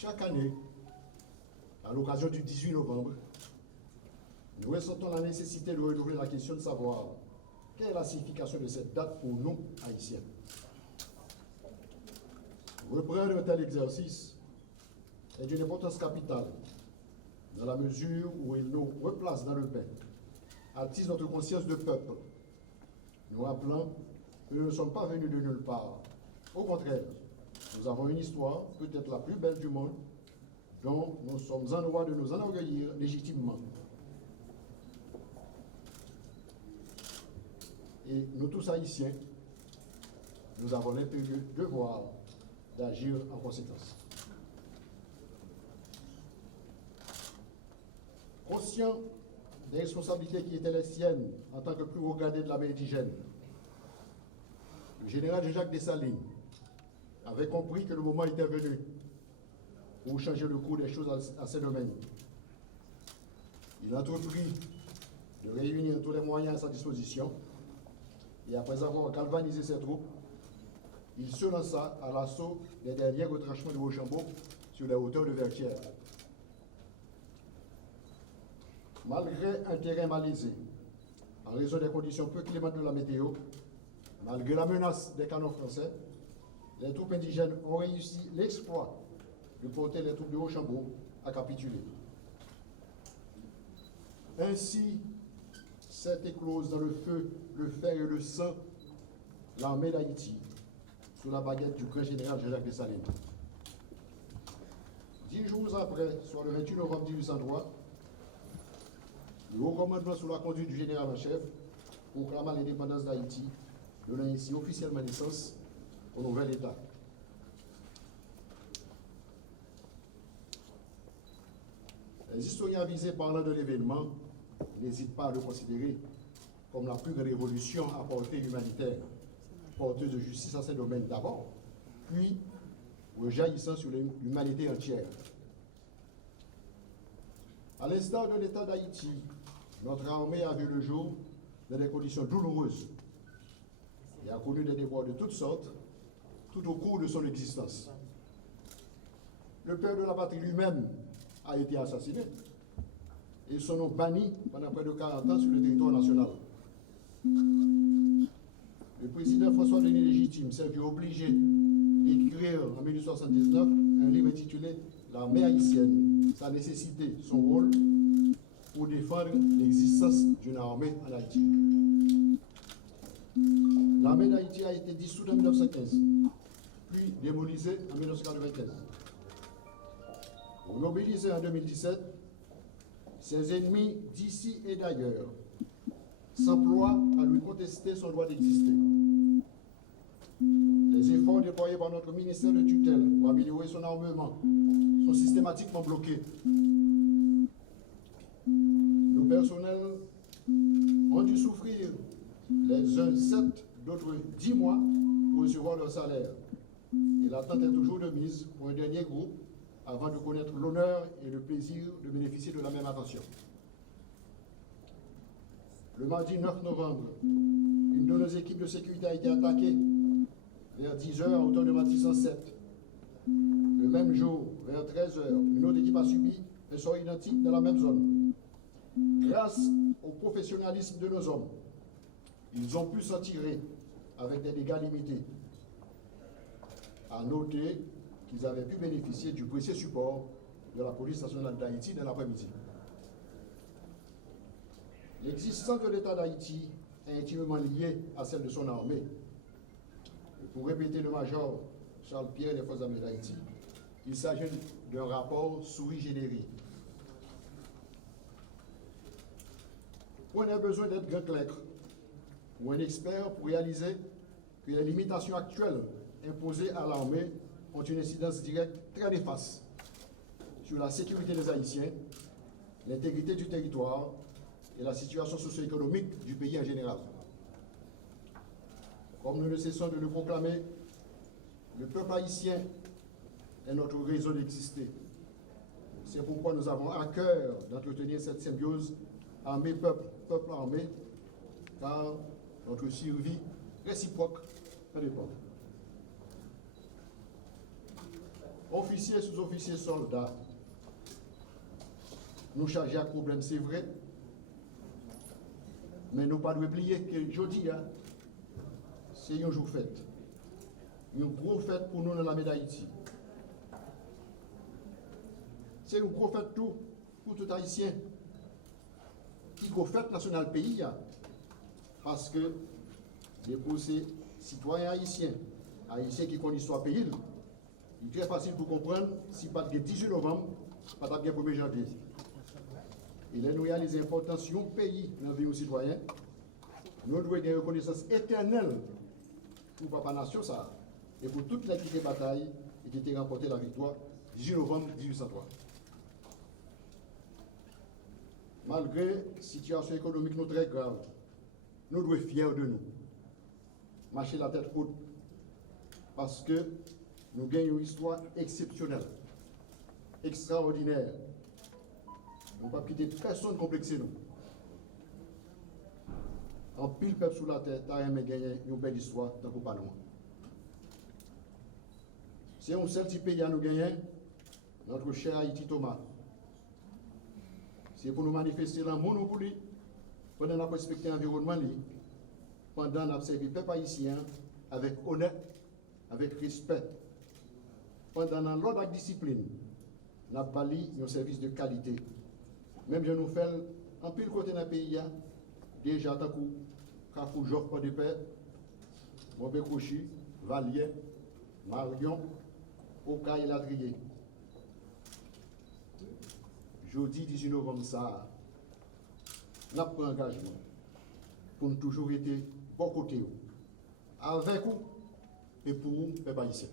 Chaque année, à l'occasion du 18 novembre, nous ressentons la nécessité de renouveler la question de savoir quelle est la signification de cette date pour nous, Haïtiens. Reprendre un tel exercice est d'une importance capitale, dans la mesure où il nous replace dans le bain, attise notre conscience de peuple, nous rappelant que nous ne sommes pas venus de nulle part. Au contraire, nous avons une histoire, peut-être la plus belle du monde, dont nous sommes en droit de nous enorgueillir légitimement. Et nous tous Haïtiens, nous avons l'impérieux devoir d'agir en conséquence. Conscient des responsabilités qui étaient les siennes en tant que plus haut gradé de l'armée indigène, le général Jacques Dessalines avait compris que le moment était venu pour changer le cours des choses à ces domaines. Il entreprit de réunir tous les moyens à sa disposition et après avoir galvanisé ses troupes, il se lança à l'assaut des derniers retranchements de Rochambeau sur les hauteurs de Vertières. Malgré un terrain malaisé, en raison des conditions peu clémentes de la météo, malgré la menace des canons français, les troupes indigènes ont réussi l'exploit de porter les troupes de Rochambeau à capituler. Ainsi s'est éclose dans le feu, le fer et le sang l'armée d'Haïti, sous la baguette du grand général Jacques Dessalines. 10 jours après, soit le 28 novembre 1803, le haut commandement sous la conduite du général en chef proclama l'indépendance d'Haïti, donnant ainsi officiellement naissance au nouvel État. Les historiens avisés parlant de l'événement n'hésitent pas à le considérer comme la plus grande révolution à portée humanitaire, porteuse de justice à ces domaines d'abord, puis rejaillissant sur l'humanité entière. À l'instar de l'État d'Haïti, notre armée a vu le jour dans des conditions douloureuses et a connu des déboires de toutes sortes tout au cours de son existence. Le père de la patrie lui-même a été assassiné et son nom banni pendant près de 40 ans sur le territoire national. Le président François-Denis Légitime s'est vu obligé d'écrire en 1879 un livre intitulé « L'armée haïtienne, sa nécessité, son rôle » pour défendre l'existence d'une armée en Haïti. L'armée d'Haïti a été dissoute en 1915, puis démobilisée en 1995. Mobilisée en 2017, ses ennemis d'ici et d'ailleurs s'emploient à lui contester son droit d'exister. Les efforts déployés par notre ministère de tutelle pour améliorer son armement sont systématiquement bloqués. Nos personnels ont dû souffrir les uns 7, d'autres 10 mois pour recevoir leur salaire. Et l'attente est toujours de mise pour un dernier groupe avant de connaître l'honneur et le plaisir de bénéficier de la même attention. Le mardi 9 novembre, une de nos équipes de sécurité a été attaquée vers 10 h à hauteur de Matissan 7. Le même jour, vers 13 h, une autre équipe a subi un sort identique dans la même zone. Grâce au professionnalisme de nos hommes, ils ont pu s'en tirer avec des dégâts limités. À noter qu'ils avaient pu bénéficier du précieux support de la police nationale d'Haïti dans l'après-midi. L'existence de l'État d'Haïti est intimement liée à celle de son armée. Et pour répéter le major Charles Pierre des Forces armées d'Haïti, il s'agit d'un rapport sui generis. On a besoin d'être grand clerc ou un expert pour réaliser que les limitations actuelles imposées à l'armée ont une incidence directe très néfaste sur la sécurité des Haïtiens, l'intégrité du territoire et la situation socio-économique du pays en général. Comme nous ne cessons de le proclamer, le peuple haïtien est notre raison d'exister. C'est pourquoi nous avons à cœur d'entretenir cette symbiose armée-peuple, peuple-armée, car notre survie réciproque en dépend. officiers, sous-officiers, soldats, nous charger à problème, c'est vrai, mais nous ne pas oublier que jeudi, c'est un jour fête. Un gros fête pour nous dans la mer d'Haïti. C'est une gros fête tout pour tout Haïtien. Qui gros fête nationale pays, parce que les citoyens haïtiens, haïtiens qui connaissent l'histoire pays, il est très facile pour comprendre si pas le 18 novembre, pas le 1er janvier. Et là, nous réalisons l'importance d'un pays dans la vie aux citoyens. Nous devons avoir une reconnaissance éternelle pour Papa Nation ça, et pour toute l'équipe de bataille et qui a remporté la victoire 18 novembre 1803. Malgré la situation économique nous très grave, nous devons être fiers de nous. Marcher la tête haute. Parce que nous gagnons une histoire exceptionnelle, extraordinaire. Nous ne pouvons pas quitter personne complexé nous. En pile peuple sous la terre, t'as aimé gagner une belle histoire dans le Panama. C'est un seul petit pays à nous gagner, notre cher Haïti Thomas. C'est pour nous manifester l'amour nous pour lui, pendant la respecter l'environnement, pendant l'observer le peuple haïtien avec honneur, avec respect, pendant l'ordre de discipline, nous avons bali un service de qualité. Même je nous fais en pile côté dans le pays, déjà tant que Kafou Joffre de Paix, Mobé Kouchi, Valier, Marion, Oka et Ladrier. Jeudi 18 novembre, ça, nous avons pris engagement pour nous toujours être bon côté, avec vous et pour vous, peuple haïtien.